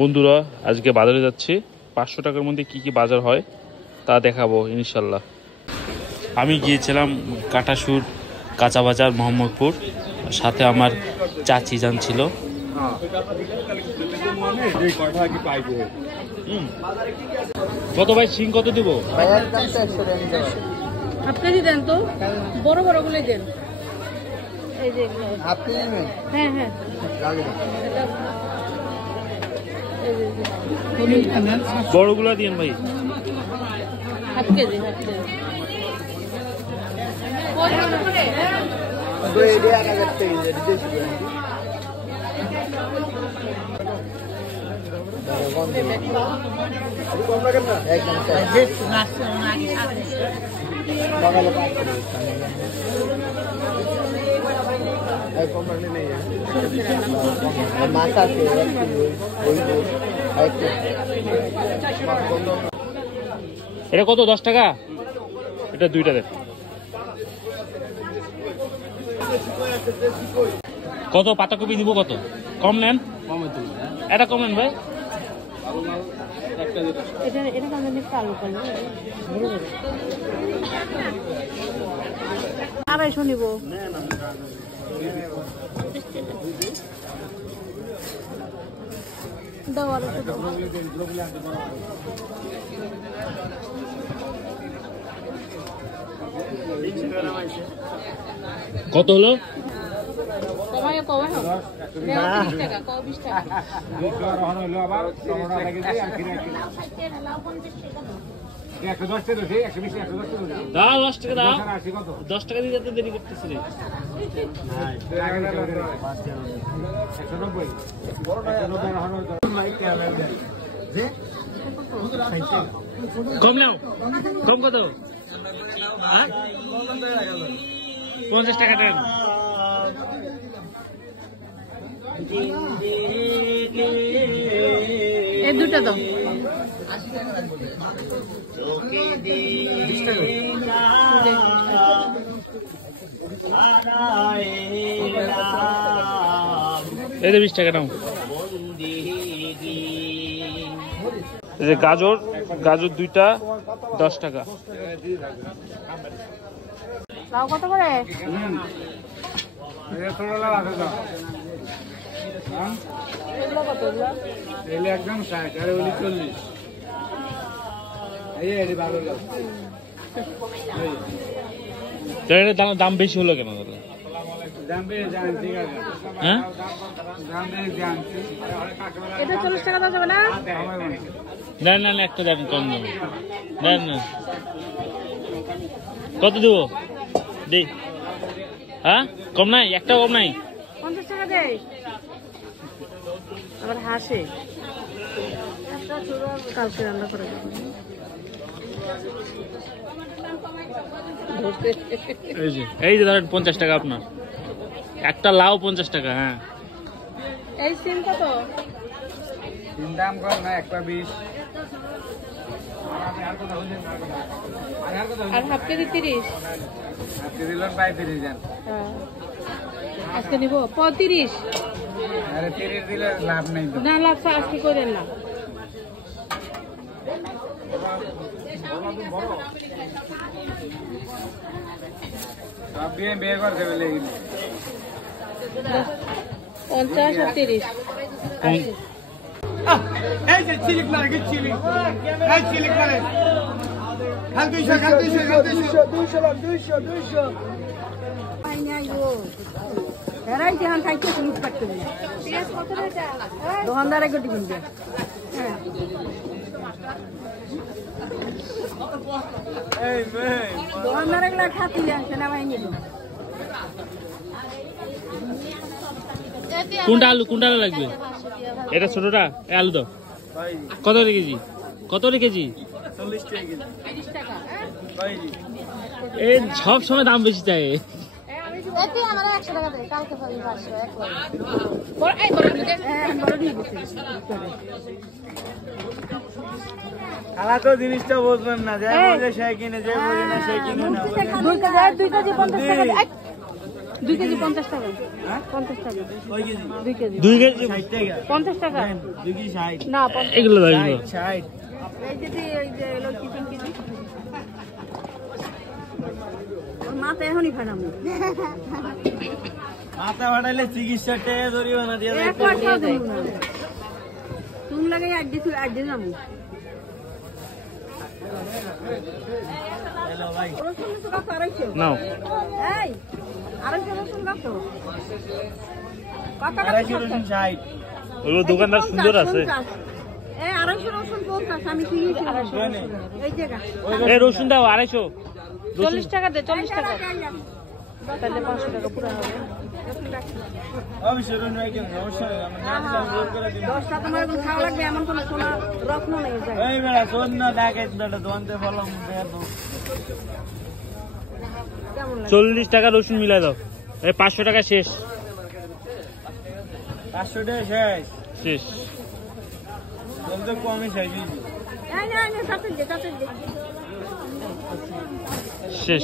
বন্ধুরা আজকে বাজারে যাচ্ছি, 500 টাকার মধ্যে কি কি বাজার হয় তা দেখাবো ইনশাল্লাহ। আমি গিয়েছিলাম কাটাসুর কাঁচা বাজার মোহাম্মদপুর, সাথে আমার চাচি যান ছিল। কত ভাই শিং কত দিব? হাফ কেজি দেন তো, বড় বড় গুলো দেন। এই যে হ্যাঁ হ্যাঁ বড়গুলা দিন ভাই। হাফ কেজি এটা কত? 10 টাকা। এটা দুইটা দেন। কত পাতাকপি দিব? কত কম নেন? এটা কম নেন ভাই। আড়াইশো নিব। কত হলো? দাও 10 টাকা দাও। 10 টাকা দিয়ে যেতে দেরি করতেছি রে। কম নাও। কম কত? 50 টাকা দেন। এই দুটো দাও। এই যে 20 টাকা নাও। এই যে গাজর, গাজর দুইটা 10 টাকা। লাউ কত করে? একদম 60 আর ওলি 40। দাম বেশি হলো কেন? হ্যাঁ এটা 40 টাকা দেওয়া যাবে না? না না না, একটা দাম কম দেবো। দেন না। কত দেবো? দে। হ্যাঁ কম নাই, একটাও কম নাই। 50 টাকা দেয়। আবার হাসে। কালকে রান্না করে দেবো। এই যে ধরেন 50 টাকা আপনার। একটা লাউ 50 টাকা। হ্যাঁ এই সিম কত? সিম দাম কম না, একটা 20। আর হাফ কেজি 30। আপনি দিলেন 35 দেন। আজকে নিব 35। আরে 30 দিলে লাভ নাই তো। না লাভ আজকে করেন না। সব দিয়ে বিয়ে করতে বলে 50 আর 30। এই যে চিলিক লাগে চিলি। এই চিলিক করে। খাল 200 আই নাই গো। এরাই যেখান খাইতে লুট কাটতে বলে। পেঁয়াজ কত টাকা? দোকানদারে গটি কিনবে। হ্যাঁ এই মেয়ে দোকানদারে গুলা খাতি আসে না ভাই নিল। কোনটা আলু? কোনটা আলু লাগবে? এটা ছোটটা? এই আলু দাও। কত রে কেজি? কত রে কেজি? 40 টাকা কেজি। 30 টাকা। এই সব সময় দাম বেশি চাই। এতে আমরা 100 টাকা দেই, কালকে পাবি 500 এক করে। বড় এই বড় দিকে। হ্যাঁ বড় দিয়ে দিছি। খালা তো জিনিসটা বুঝবেন না, যে বুঝে সেই কিনে, যে বুঝে না সেই কিনে না। দুই কেজি 50 টাকা। 2 কেজি 50 টাকা 50 টাকা 2 কেজি 2 কেজি 50 টাকা 2 কি 60 না এগুলো দাও এগুলো 60 এই যে এলো চিকেন কেজি মাথা এখনই ফাটাম মাথা ফাটাইলে চিকিৎসাটা জরিমানা দিয়ে দেয় তুমি লাগাই আড দিন নামু হ্যালো ভাই রসুন কত 250 নাও এই 250 রসুন কত কত 60 ওগুলো দোকানদার সুন্দর আছে এই 250 রসুন 50 আমি কিনেছি 250 এই জায়গা এই রসুন দাও 250 40 টাকা দে 40 টাকা তাহলে 500 টাকা পুরো হবে অবশ্যই রুন ভাই কেন সমস্যা নেই আমরা নাম দাম জোর করে দিন 10 টাকা তোমার এখন খাওয়া লাগবে এমন কোনো সোনা রত্ন নেই যায় এই বেড়া সোন না ডাকাইত বেটা দোনতে ফলম দেব কেমন লাগে 40 টাকা রসুন মিলাই দাও এই 500 টাকা শেষ 500 টাকা শেষ শেষ বলতে কমই শেষ এই না সাথে দে শেষ